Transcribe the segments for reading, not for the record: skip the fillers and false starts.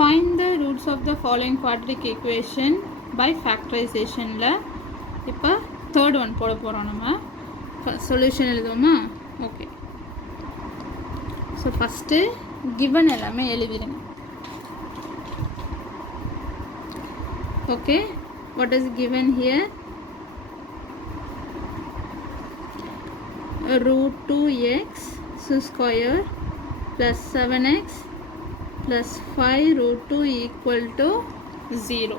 find the roots of the following quadratic equation by factorization ல இப்போ third one போட போறோம் நம்ம சொல்யூஷன் எழுதுவோமா ஓகே so first given எல்லாமே எழுதிடுங்க okay what is given here root 2x square plus 7x plus 5 root 2 equal to 0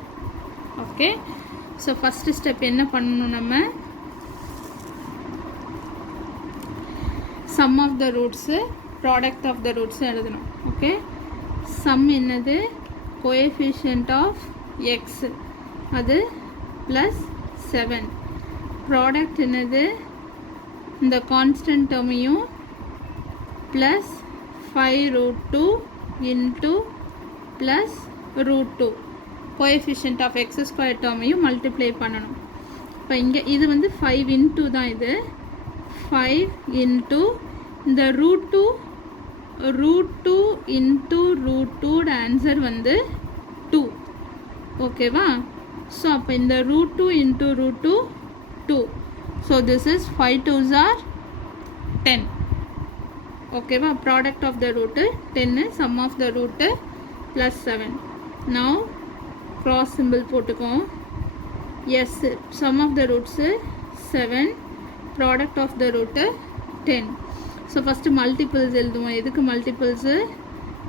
okay so first step என்ன பண்ணனும் நம்ம sum of the roots product of the roots எழுதணும் okay sum என்னது coefficient of x அது plus 7 product என்னது இந்த constant termையும் plus 5 root 2 into plus root 2 coefficient of x square termையும் multiply பண்ணணும் இப்போ இங்க இது வந்து 5 into தான் இது 5 into இந்த root 2 into root 2 answer வந்து 2 ஓகேவா so அப்போ இந்த root 2 into root 2 so this is 5 2s are 10 okay va product of the root 10 sum of the root plus 7 now cross symbol போட்டுக்கோம் yes sum of the roots 7 product of the root 10 so first multiples எழுதுவோம் எதுக்கு multiples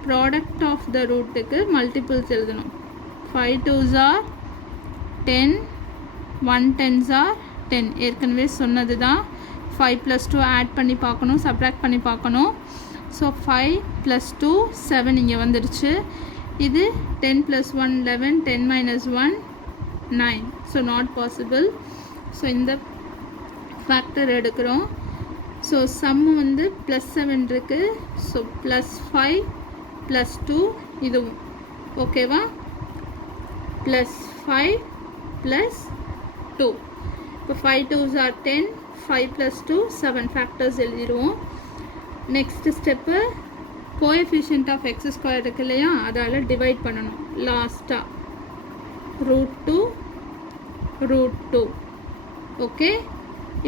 product of the root க்கு multiples எழுதணும் 5 2s are 10 1 10s are 10 ஏற்கனவே சொன்னதுதான் 5 plus 2 add பண்ணி பார்க்கணும் subtract பண்ணி பார்க்கணும் so 5 plus 2 7 இங்க வந்துருச்சு இது 10 plus 1 11 10 minus 1 9 so not possible so இந்த factor எடுக்கிறோம் so sum வந்து plus 7 இருக்கு so plus 5 plus 2 இதுவும் ஓகேவா plus 5 plus 2 இப்போ 5 2s are 10 5 plus 2 7 factors எழுதிடுவோம் next step coefficient of x square இருக்கு இல்லையா அதால divide பண்ணணும் லாஸ்டா root 2 okay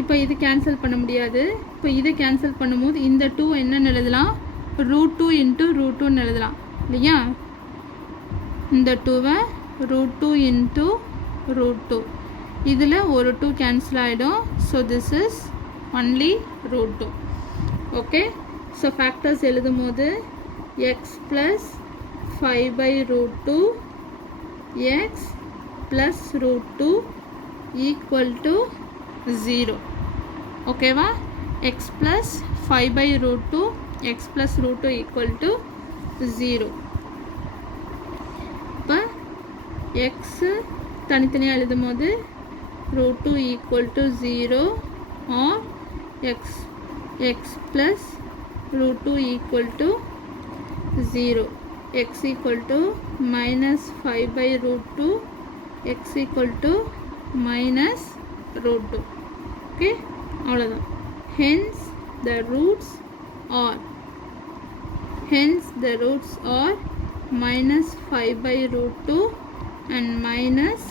இப்போ இது கேன்சல் பண்ண முடியாது இப்போ இதை கேன்சல் பண்ணும்போது இந்த 2 என்ன எழுதலாம் root 2 into root 2 ன்னு எழுதலாம் இல்லையா இந்த 2 root 2 into root 2 இதில் ஒரு 2 cancel ஆயிடும் so this is only root 2 okay so factors எழுதும்போது x plus 5 by root 2 x plus root 2 equal to 0 okay வா x plus 5 by root 2 x plus root 2 equal to 0 இப்போ x தனித்தனியாக எழுதும்போது root 2 equal to 0 or x plus root 2 equal to 0 x equal to minus 5 by root 2 x equal to minus root 2 okay அவ்வளவுதான் hence the roots are minus 5 by root 2 and minus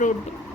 root 2